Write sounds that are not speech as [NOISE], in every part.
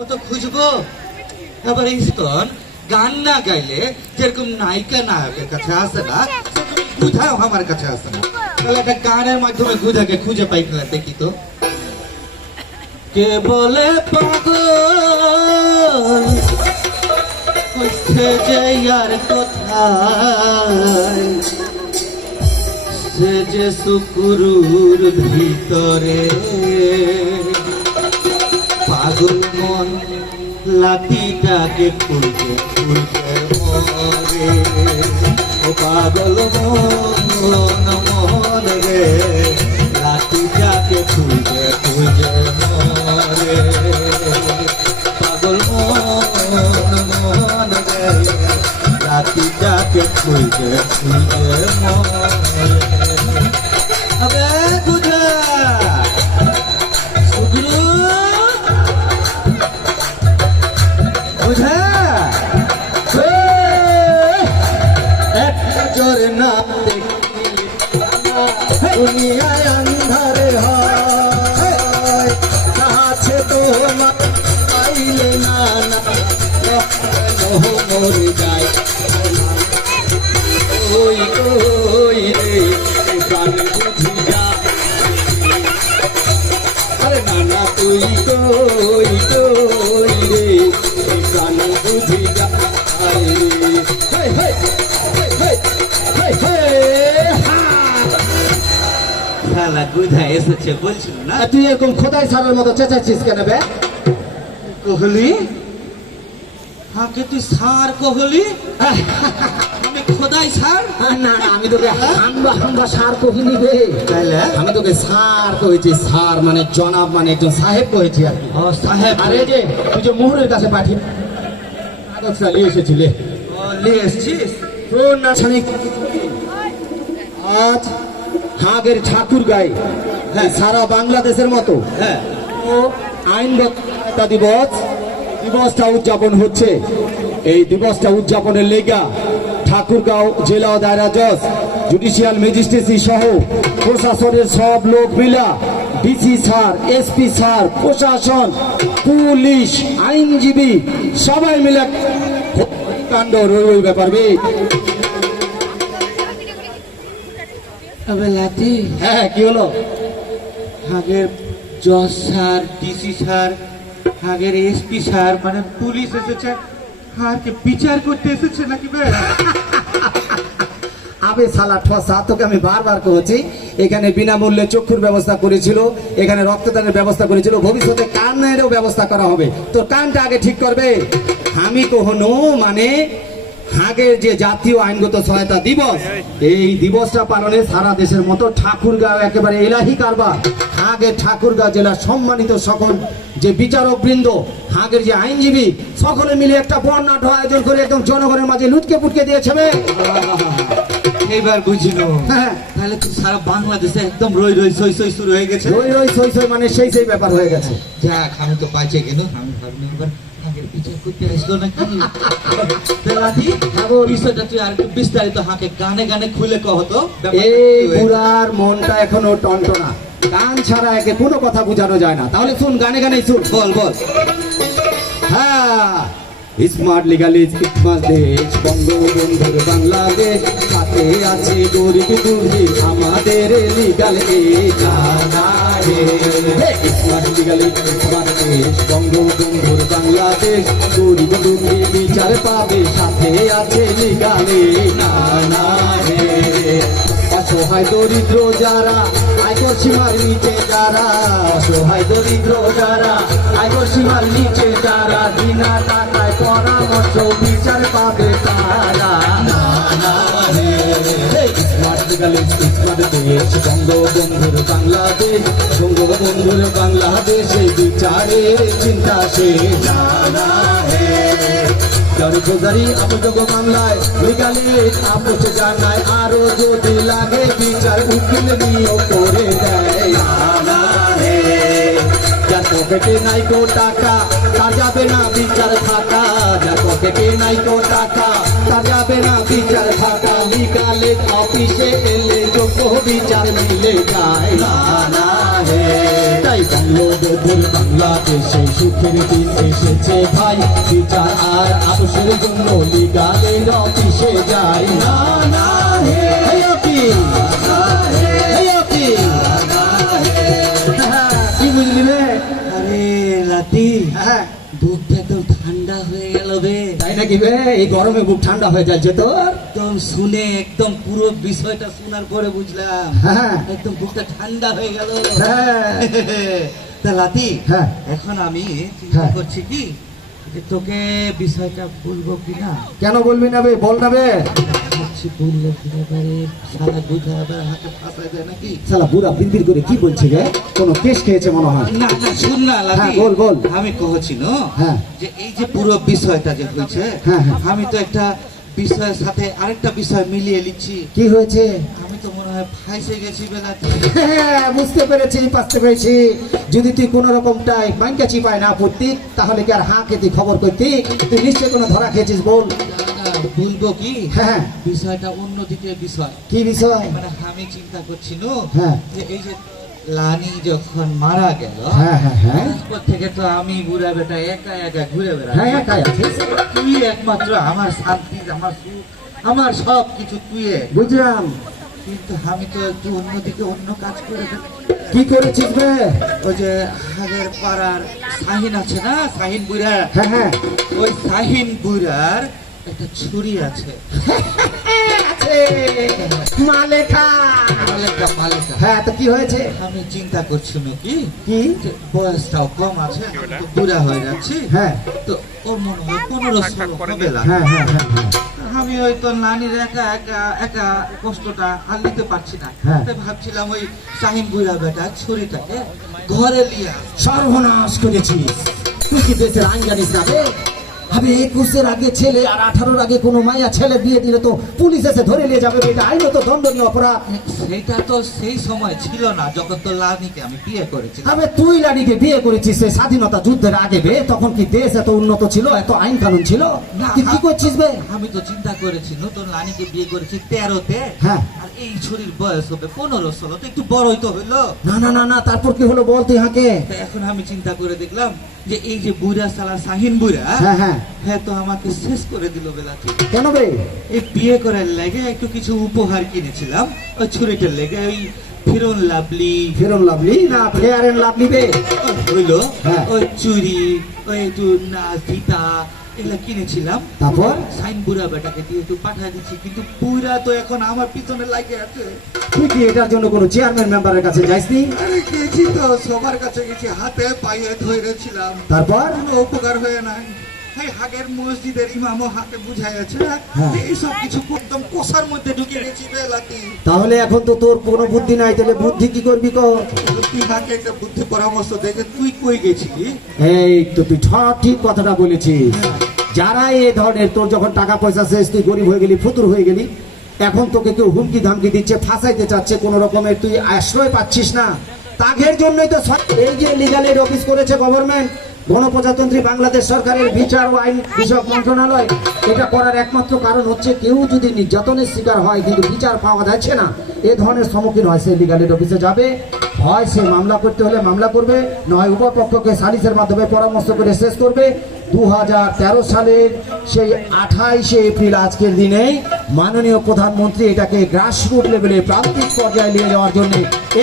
কত খুঁজবো? আবার এই স্তন গান না গাইলে যেরকম নায়িকা নায়কের কাছে আসে না গুধাও আমার কাছে আসে না। তাহলে একটা গানের মাধ্যমে গুধাকে খুঁজে পাই কিনা দেখি তো। কে বলে পাগল? যে আর কোথায়, সে যে শুকুরুর ভিতরে। পাগল মন লাঠিটাকে খুলতে খুলতে মরে, ও পাগল মন মন রে, লাঠিটাকে খুলতে খুলতে মরে। পাগল মন মন রে, লাঠিটাকে খুলতে খুলতে মরে। না দেখলে দুনিয়ায় আন্ধারে হয়। কাছে তো পাইলে না না। মরে যায়। ওই ওই রে প্রাণ বুঝি যা। আরে নানা তুই কই কই রে প্রাণ শালা গুধা এসেছে বলছিল না। তুই এরকম খোদাই সারের মতো চেঁচাচ্ছিস কেন বে? কহলি? হাকে তুই সার কহলি? আমি খোদাই সার না না আমি তোকে হাম্বা হাম্বা সার বে। আমি তোকে সার মানে জনাব মানে একজন সাহেব আর ও সাহেব আরে যে তুই যে মোহরের কাছে পাঠিয়ে কাগজটা নিয়ে এসেছিলে। ও নিয়ে এসছিস? শোন না আজ হাগের ঠাকুর গায়ে হ্যাঁ। সারা বাংলাদেশের মতো। হ্যাঁ। ও আইনগত দিবস দিবসটা উদযাপন হচ্ছে। এই দিবসটা উদযাপনের লেগা ঠাকুরগাঁও জেলা দায়রা জজ জুডিশিয়াল ম্যাজিস্ট্রেসি সহ প্রশাসনের সব লোক মিলা ডিসি স্যার এসপি স্যার প্রশাসন পুলিশ আইনজীবী সবাই মিলে কাণ্ড রই ব্যাপার বে আবে লাতি হ্যাঁ কি হলো? আগের জজ স্যার ডিসি স্যার আগের এসপি স্যার মানে পুলিশ এসেছে। বিচার করতে এসেছে নাকি বে? আবে সালা ঠসা তোকে আমি বারবার করেছি এখানে বিনামূল্যে চক্ষুর ব্যবস্থা করেছিল এখানে রক্তদানের ব্যবস্থা করেছিল ভবিষ্যতে কান্নেরও ব্যবস্থা করা হবে। তো কানটা আগে ঠিক করবে? আমি কখনো মানে হাগের যে জাতীয় আইনগত সহায়তা দিবস এই দিবসটা পালনে সারা দেশের মতো ঠাকুরগাঁও একেবারে এলাহি কারবার। হাগের ঠাকুরগাঁও জেলার সম্মানিত সকল যে বিচারক বৃন্দ হাগের যে আইনজীবী সকলে মিলে একটা বর্ণাঢ্য আয়োজন করে একদম জনগণের মাঝে লুটকে পুটকে দিয়েছে বে। এইবার বুঝিল। হ্যাঁ। তাহলে তো সারা বাংলাদেশে একদম রই রই সই সই শুরু হয়ে গেছে। রই রই সই সই মানে সেই সেই ব্যাপার হয়ে গেছে। যাক আমি তো পাইছে গেল আমি ভাবলাম এবার করতে আসলো নাকি? লাঠি বিষয়টা তুই আর একটু বিস্তারিত হাঁকে। গানে গানে খুলে কহতো এই বুড়ার মনটা এখনও টনটনা। গান ছাড়া একে কোনো কথা বোঝানো যায় না। তাহলে শুন গানে গানে শুন। বল বল। হ্যাঁ স্মার্ট লিগালিজ স্মার্ট দেশ বঙ্গবন্ধুর বাংলাদেশ। সাথে আছে গরিব দুর্বি আমাদের লিগাল স্মার্ট লিগালিজ স্মার্ট দেশ বঙ্গবন্ধুর বাংলাদেশ গরিব দুর্বি বিচার পাবে সাথে আছে লিগালে না না রে অসহায় দরিদ্র যারা আয়কর সীমার নিচে যারা অসহায় দরিদ্র যারা আয়কর নিচে যারা বিনা টাকায় পরামর্শ বিচার পাবে তারা। না, গেলে দেশ বঙ্গবন্ধুর বাংলাদেশ বঙ্গবন্ধুর বাংলাদেশে বিচারে চিন্তা সে জানা না রে জনপ্রদারি মামলায় লিগালি আপোষ জানায়, আরও যদি লাগে বিচার উকিল নিয়োগ করে দেয়। যার পকেটে নাই কো টাকা তার যাবে না বিচার থাকা যার পকেটে নাই তো টাকা তার যাবে না বিচার থাকা লিগালে অফিসে এলে যোগ্য বিচার মিলে যায়। না হে। তাই বঙ্গবন্ধুর বাংলাদেশে সুখের দিন এসেছে ভাই। বিচার আর আদর্শের জন্য লিগালের অফিসে যাই। না না হে। অফিস তাই নাকি বে এই গরমে বুক ঠান্ডা হয়ে যাচ্ছে তোর। একদম শুনে একদম পুরো বিষয়টা শোনার পরে বুঝলাম। হ্যাঁ। একদম বুকটা ঠান্ডা হয়ে গেল। হ্যাঁ। [LAUGHS] তা লাতি হ্যাঁ। এখন আমি চিন্তা। করছি কি? যে তোকে বিষয়টা বলব কিনা? কেন বলবি না বে? বল না বে। ভাবছি বললে কিনা পারে। সারা আবার হাতে ফাঁসাই দেয় নাকি? শালা বুড়া বিড়বিড় করে কি বলছি রে? কোনো কেস খেয়েছে মনে হয়? না না শুন না হ্যাঁ, বল, বল। আমি কহছি না? হ্যাঁ। যে এই যে পুরো বিষয়টা যে হয়েছে। আমি তো একটা বিষয়ের সাথে আরেকটা বিষয় মিলিয়ে লিখছি কি হয়েছে? আমি তো মনে হয় ফাইসে গেছি বেলাতে হ্যাঁ, বুঝতে পেরেছি পারতে পেরেছি। যদি তুই কোন রকমটাই ব্যাংকে চিপাই না পড়তি তাহলে কি আর হাঁ তুই খবর করতি? তুই নিশ্চয়ই কোনো ধরা খেয়েছিস বল। বলব কি? হ্যাঁ। বিষয়টা বিষয়। কি বিষয়? মানে আমি চিন্তা করছি নো হ্যাঁ। যে এই যে লানি যখন মারা গেল হ্যাঁ তারপর থেকে তো আমি বুড়া বেটা একা একা ঘুরে বেড়াই। তুই একমাত্র আমার শান্তি আমার সুখ আমার সব কিছু তুই বুঝলাম। কিন্তু আমি তো একটু অন্যদিকে অন্য কাজ করে কি করেছিস বে ওই যে হাগের পাড়ার শাহিন আছে না? শাহিন বুড়া হ্যাঁ হ্যাঁ। ওই শাহিন বুড়ার একটা ছুরি আছে। আছে। মালেখা মালেকা মালেকা। হ্যাঁ তো কি হয়েছে? আমি চিন্তা করছি নাকি? কি? বয়সটাও কম আছে বুড়া হয়ে যাচ্ছি। হ্যাঁ। তো ওর মনে হয় পনেরো ষোলো হবে হ্যাঁ হ্যাঁ হ্যাঁ হ্যাঁ। আমি ওই তো নানির একা একা একা কষ্টটা আর নিতে পারছি না। হ্যাঁ। তাই ভাবছিলাম ওই শাহিন বুড়া বেটা ছুরিটাকে ঘরে নিয়ে সর্বনাশ করেছিস। তুই কি দেশের আইন জানিস না আবে একুশের আগে ছেলে আর আঠারোর আগে কোনো মায়া ছেলে বিয়ে দিলে তো পুলিশ এসে ধরে নিয়ে যাবে এটা আইনত দণ্ডনীয় অপরাধ। সেটা তো সেই সময় ছিল না যখন তো লানিকে আমি বিয়ে আবে তুই লাড়িকে বিয়ে করেছিস সেই স্বাধীনতা যুদ্ধের আগে বে তখন কি দেশ এত উন্নত ছিল এত আইন কানুন ছিল? তুই কি করছিস বে? আমি তো চিন্তা করেছি নতুন লানিকে বিয়ে করেছি তেরোতে হ্যাঁ। আর এই ছুরির বয়স হবে পনেরো ষোলো তো একটু বড়ই তো হইল। না না না না তারপর কি হলো বল তুই হাঁকে? এখন আমি চিন্তা করে দেখলাম যে এই যে বুড়া সালা শাহিন বুড়া হ্যাঁ হ্যাঁ। হ্যাঁ তো আমাকে শেষ করে দিল বেলাতে কেন বে এই বিয়ে করার লেগে একটু কিছু উপহার কিনেছিলাম। ওই ছুরিটার লেগে ওই ফিরন লাভলি ফেরন লাভলি না ফেয়ার এন্ড লাভলি বে। হইল হ্যাঁ। ওই চুরি ওই একটু না ফিতা এগুলা কিনেছিলাম। তারপর? সাইন বুড়া বেটাকে দিয়ে একটু পাঠিয়ে দিচ্ছি কিন্তু বুড়া তো এখন আমার পিছনে লাগে আছে। তুই কি এটার জন্য কোনো চেয়ারম্যান মেম্বারের কাছে যাইসনি? আরে গেছি তো সবার কাছে গেছি হাতে পায়ে ধরেছিলাম। তারপর? কোনো উপকার হয়ে নাই। এই হাগের মসজিদের ইমামও হাতে বুঝাইছে হ্যাঁ। এই কিছু একদম কোষার মধ্যে ঢুকে গেছি বেলাতি তাহলে এখন তো তোর কোনো বুদ্ধি নাই তাহলে বুদ্ধি কি করবি কো তুই হাতে একটা বুদ্ধি পরামর্শ দেখে তুই কই গেছিলি? এই তো তুই ঠিক কথাটা বলেছিস। যারা এই ধরনের তোর যখন টাকা পয়সা শেষ তুই গরিব হয়ে গেলি ফুতুর হয়ে গেলি এখন তোকে কেউ হুমকি ধামকি দিচ্ছে ফাঁসাইতে চাচ্ছে কোনো রকমের তুই আশ্রয় পাচ্ছিস না। তাদের জন্যই তো এই যে লিগাল এড অফিস করেছে গভর্নমেন্ট গণপ্রজাতন্ত্রী বাংলাদেশ সরকারের বিচার ও আইন বিষয়ক মন্ত্রণালয়। এটা করার একমাত্র কারণ হচ্ছে কেউ যদি নির্যাতনের শিকার হয়, কিন্তু বিচার পাওয়া যাচ্ছে না, এ ধরনের সম্মুখীন হয় সে লিগালের অফিসে যাবে। হয় সে মামলা করতে হলে মামলা করবে, নয় উপপক্ষকে সালিসের মাধ্যমে পরামর্শ করে শেষ করবে। দু হাজার তেরো সালের সেই আঠাইশে এপ্রিল আজকের দিনে মাননীয় প্রধানমন্ত্রী এটাকে গ্রাসরুট লেভেলে প্রান্তিক পর্যায়ে নিয়ে যাওয়ার জন্য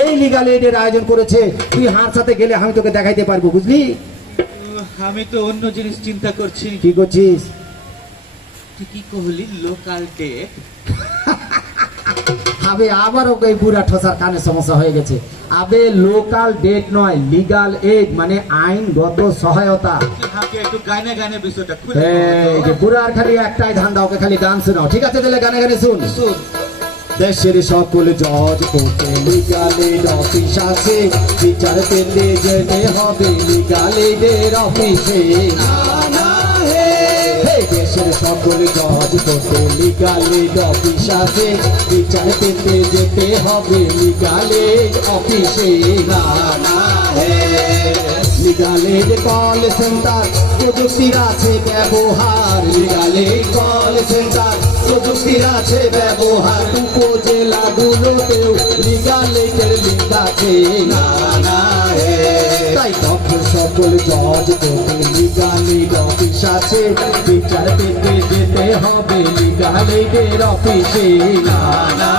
এই লিগাল এডের আয়োজন করেছে। তুই হার সাথে গেলে আমি তোকে দেখাইতে পারব, বুঝলি? আমি তো অন্য জিনিস চিন্তা করছি। কি করছিস? তুই কি কহলি লোকাল ডেট আবে আবারও এই বুড়া ঠসার কানে সমস্যা হয়ে গেছে। আবে লোকাল ডেট নয় লিগাল এড মানে আইনগত সহায়তা। একটু গানে গানে বিষয়টা খুলে এই যে খালি একটাই ধান্দা ওকে খালি গান শোনাও। ঠিক আছে তাহলে গানে গানে শুন। শোন। দেশের সকল জজ কোর্টে লিগালের অফিস আছে। বিচার পেতে যেতে হবে লিগালের অফিসে দেশের সকল জজ কোর্টে লিগালের অফিস আছে। বিচার পেতে যেতে হবে লিগালের অফিসে না লিগালের কল সেন্টার প্রযুক্তির আছে ব্যবহার। লিগালের কল সেন্টার প্রযুক্তির আছে ব্যবহার। উপজেলাগুলোতেও লিগালেটের লিঙ্ক আছে। না না তাই দক্ষ সকল জজ কোর্টে লিগালেট অফিস আছে। বিচার পেতে যেতে হবে লিগালেটের অফিসে। না না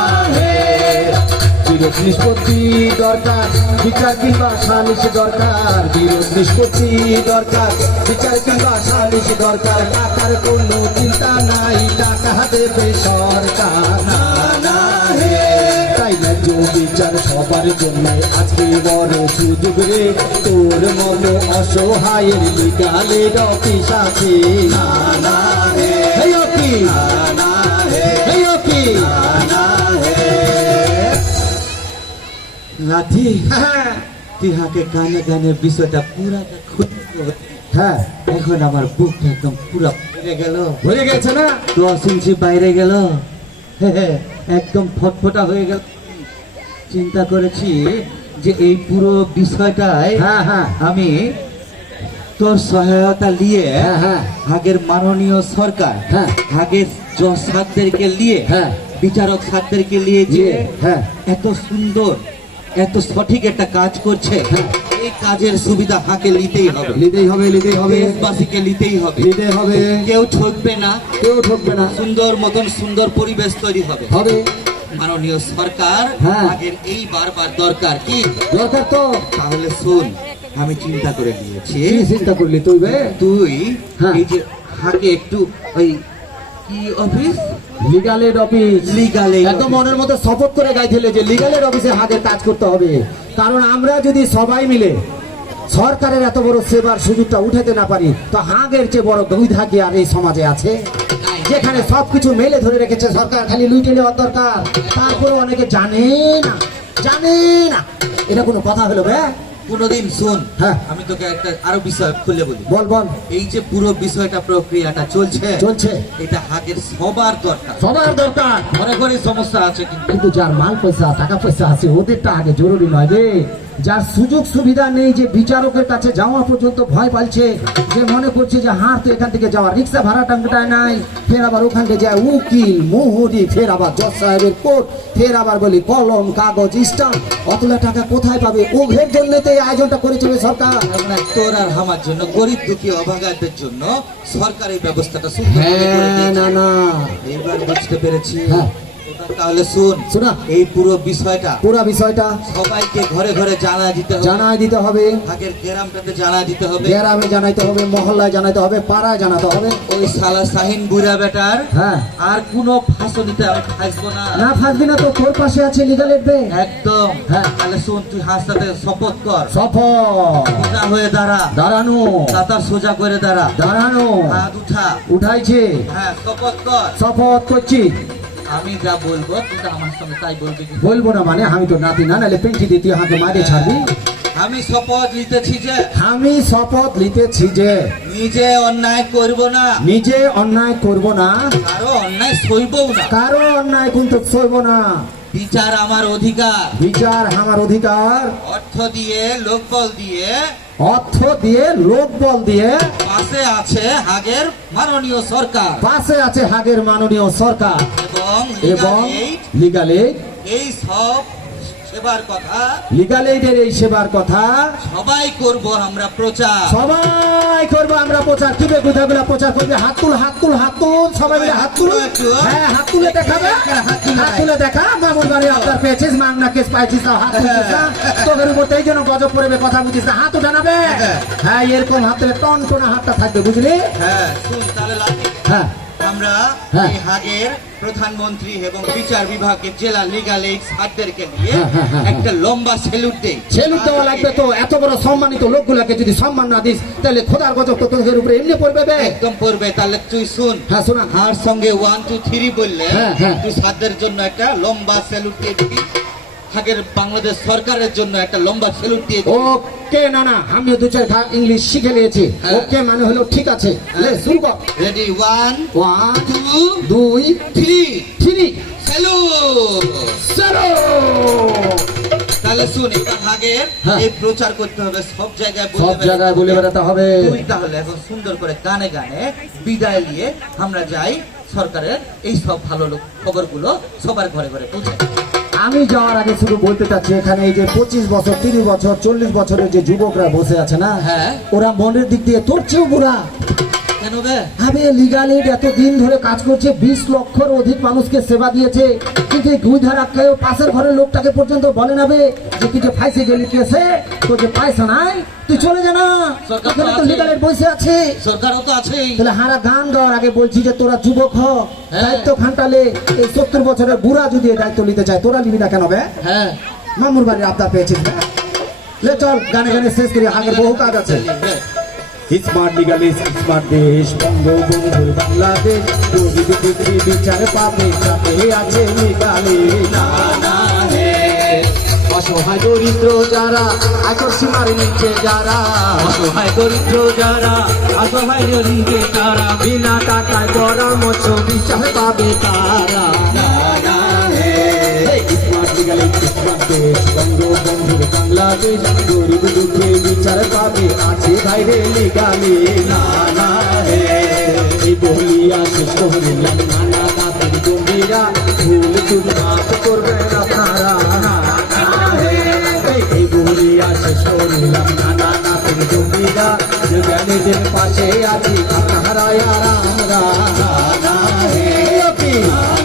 বিরোধ নিষ্পত্তি দরকার বিচার কিংবা সালিশ দরকার। বিরোধ নিষ্পত্তি দরকার বিচার কিংবা সালিশ দরকার। টাকার কোনো চিন্তা নাই টাকা দেবে সরকার। না না তাই ন্যায্য বিচার সবার জন্য আজকে বড় সুযোগ রে। তোর মতো অসহায়ের লিগালের অফিস আছে। না না হে। অকি না না হে। অকি না না লাঠি তুই হাকে গানে গানে বিষয়টা পুরা হ্যাঁ এখন আমার বুকটা একদম পুরা ভরে গেল ভরে গেছে না দশ ইঞ্চি বাইরে গেল একদম ফটফটা হয়ে গেল চিন্তা করেছি যে এই পুরো বিষয়টাই হ্যাঁ হ্যাঁ আমি তোর সহায়তা নিয়ে হ্যাঁ, হ্যাঁ। আগের মাননীয় সরকার হ্যাঁ। আগের জজ সাহেবদেরকে নিয়ে হ্যাঁ। বিচারক সাহেবদেরকে নিয়ে যে হ্যাঁ। এত সুন্দর এত সঠিক একটা কাজ করছে। এই কাজের সুবিধা হাঁকে নিতেই হবে। নিতেই হবে নিতেই হবে। দেশবাসীকে নিতেই হবে। নিতে হবে। কেউ ঠকবে না। কেউ ঠকবে না। সুন্দর মতন সুন্দর পরিবেশ তৈরি হবে। হবে। মাননীয় সরকার হ্যাঁ। আগের এই বারবার দরকার কি? দরকার তো। তাহলে শুন আমি চিন্তা করে নিয়েছি। চিন্তা করলি তুই তুই হ্যাঁ। এই যে হাকে একটু ওই কি office? Legal aid office legal একদম মনের মধ্যে শপথ করে গাইছিলে যে লিগালের অফিসে হাতের কাজ করতে হবে। কারণ আমরা যদি সবাই মিলে সরকারের এত বড় সেবার সুযোগটা উঠাতে না পারি তো হাগের চেয়ে বড় দুইধা কি আর এই সমাজে আছে। যেখানে সবকিছু মেলে ধরে রেখেছে সরকার খালি লুইটে নেওয়ার দরকার। তারপরে অনেকে জানে না জানে না। এটা কোনো কথা হলো বে? কোনোদিন শুন হ্যাঁ। আমি তোকে একটা আরও বিষয় খুলে বলি। বল বল। এই যে পুরো বিষয়টা প্রক্রিয়াটা চলছে চলছে। এটা হাকের সবার দরকার। সবার দরকার। ঘরে ঘরে সমস্যা আছে কিন্তু। কিন্তু যার মাল পয়সা টাকা পয়সা আছে ওদেরটা আগে জরুরি নয় রে। যার সুযোগ সুবিধা নেই যে বিচারকের কাছে যাওয়া পর্যন্ত ভয় পাইছে যে মনে করছে যে হার তো এখান থেকে যাওয়া রিক্সা ভাড়া টাঙ্গটায় নাই ফের আবার ওখান থেকে যায় উকিল মুহুরি ফের আবার জজ সাহেবের কোর্ট ফের আবার বলি কলম কাগজ স্টাম্প অতলা টাকা কোথায় পাবে? ওভের জন্য তো এই আয়োজনটা করেছে সরকার। তোর আর আমার জন্য গরিব দুঃখী অভাগাদের জন্য সরকার এই ব্যবস্থাটা হ্যাঁ না না। এবার বুঝতে পেরেছি হ্যাঁ। তাহলে শুন শোনা। এই পুরো বিষয়টা পুরা বিষয়টা সবাইকে ঘরে ঘরে জানা দিতে হবে। দিতে হবে। আগের গ্রামটাতে জানা দিতে হবে। গ্রামে জানাইতে হবে মহল্লায় জানাইতে হবে পাড়ায় জানাতে হবে। ওই সালা শাহিন বুড়া বেটার হ্যাঁ। আর কোনো ফাঁসনিতে আমি ফাঁসবো না। না ফাঁসবি না তো তোর পাশে আছে লিগাল এড একদম। হ্যাঁ। তাহলে শুন তুই হাসতে শপথ কর। সফল সোজা হয়ে দাঁড়া। দাঁড়ানো। কাতার সোজা করে দাঁড়া। দাঁড়ানো। হাত উঠা। উঠাইছে। হ্যাঁ শপথ কর। শপথ করছি। আমি যা বলব তুই তো আমার সঙ্গে তাই বলবি? বলব না মানে আমি তো নাতি না নাহলে পেন্টি দিতে হাতে মারে ছাড়বি। আমি শপথ নিতেছি যে আমি শপথ নিতেছি যে নিজে অন্যায় করব না। নিজে অন্যায় করব না। কারও অন্যায় সইবও না। কারও অন্যায় কিন্তু সইব না। বিচার আমার অধিকার। বিচার আমার অধিকার। অর্থ দিয়ে লোকবল দিয়ে অর্থ দিয়ে লোক বল দিয়ে পাশে আছে হাগের মাননীয় সরকার। পাশে আছে হাগের মাননীয় সরকার। এবং এবং লিগাল এই সব সেবার কথা। লিগাল এইডের এই সেবার কথা। সবাই করব আমরা প্রচার। সবাই করব আমরা প্রচার। প্রচার করবে? হাত তুল হাত তুল হাত তুল। সবাই মিলে হাত তুল। হ্যাঁ হাত তুলে দেখাবে হাত তুলে দেখা। মামুর বাড়ি আপনার পেয়েছিস মাংনা কেস পাইছিস তাও হাত তুলছিস না। তোদের উপর এই জন্য গজব পড়বে কথা বুঝিস না। হাত উঠানাবে হ্যাঁ। এরকম হাত তুলে টন টনা হাতটা থাকবে বুঝলি? হ্যাঁ তাহলে হ্যাঁ। আমরা হ্যাঁ। এই হাগের প্রধানমন্ত্রী এবং বিচার বিভাগের জেলা লিগাল এইড সারদেরকে নিয়ে হ্যাঁ, হ্যাঁ, একটা লম্বা সেলুট দেই। সেলুট দেওয়া লাগবে তো এত বড় সম্মানিত লোকগুলাকে যদি সম্মান না দিস তাহলে খোদার গজব তো তোদের উপরে এমনি পড়বে বে। একদম পড়বে তাহলে তুই শুন। হ্যাঁ শোনা হার সঙ্গে ওয়ান টু থ্রি বললে হ্যাঁ, হ্যাঁ। তুই সাদের জন্য একটা লম্বা সেলুট দিয়ে দিবি। হাগের বাংলাদেশ সরকারের জন্য একটা লম্বা সেলুট দিয়ে ওকে না না আমিও দু চার খা ইংলিশ শিখে নিয়েছি। হ্যাঁ। ওকে মানে হলো ঠিক আছে। লে শুরু কর রেডি ওয়ান ওয়ান টু দুই থ্রি থ্রি স্যালুট চলো তাহলে শুন এটা ভাগের হ্যাঁ। এই প্রচার করতে হবে সব জায়গায় বলে সব জায়গায় বলে। বেড়াতে হবে। তুই তাহলে এখন সুন্দর করে গানে গানে বিদায় নিয়ে আমরা যাই সরকারের এই সব ভালো খবরগুলো সবার ঘরে ঘরে পৌঁছে আমি যাওয়ার আগে শুধু বলতে চাচ্ছি এখানে এই যে পঁচিশ বছর তিরিশ বছর চল্লিশ বছরের যে যুবকরা বসে আছে না হ্যাঁ। ওরা মনের দিক দিয়ে তোর চেয়েও বুড়া কেন বে? আমি লিগাল এইড এত দিন ধরে কাজ করছে বিশ লক্ষর অধিক মানুষকে সেবা দিয়েছে। কিন্তু এই দুই ধারা কেউ পাশের ঘরের লোকটাকে পর্যন্ত বলে নেবে যে তুই যে ফাইসে গেলি কেসে তোর যে পয়সা নাই তুই চলে যা না। সরকার তো এখানে তো লিগাল এইড বসে আছে। সরকারও তো আছেই। তাহলে হারা গান গাওয়ার আগে বলছি যে তোরা যুবক হ হ্যাঁ। দায়িত্ব খান্টালে এই সত্তর বছরের বুড়া যদি দায়িত্ব নিতে চায় তোরা নিবি না কেন বে? হ্যাঁ। মামুর বাড়ির আবদার পেয়েছিস লে চল গানে গানে শেষ করি আগের বহু কাজ আছে। স্মার্ট লিগালিস স্মার্ট দেশ বঙ্গবন্ধুর বাংলাদেশ। গরিব দুঃখী বিচার পাবে সাথে আছে লিগালি অসহায় দরিদ্র যারা আয়কর সীমার নিচে যারা। অসহায় দরিদ্র যারা অসহায় দরিদ্র তারা। বিনা টাকায় পরামর্শ বিচার পাবে তারা। স্মার্ট দেশ বঙ্গবন্ধুর বাংলাদেশ, গরিব দুঃখী বিচার পাবে। আছে ভাইরে লিগালি না না, হে। বলিয়া শেষ করিলাম নানা তারা যে পাশে আছি তাহারা আমরা, না না, হে।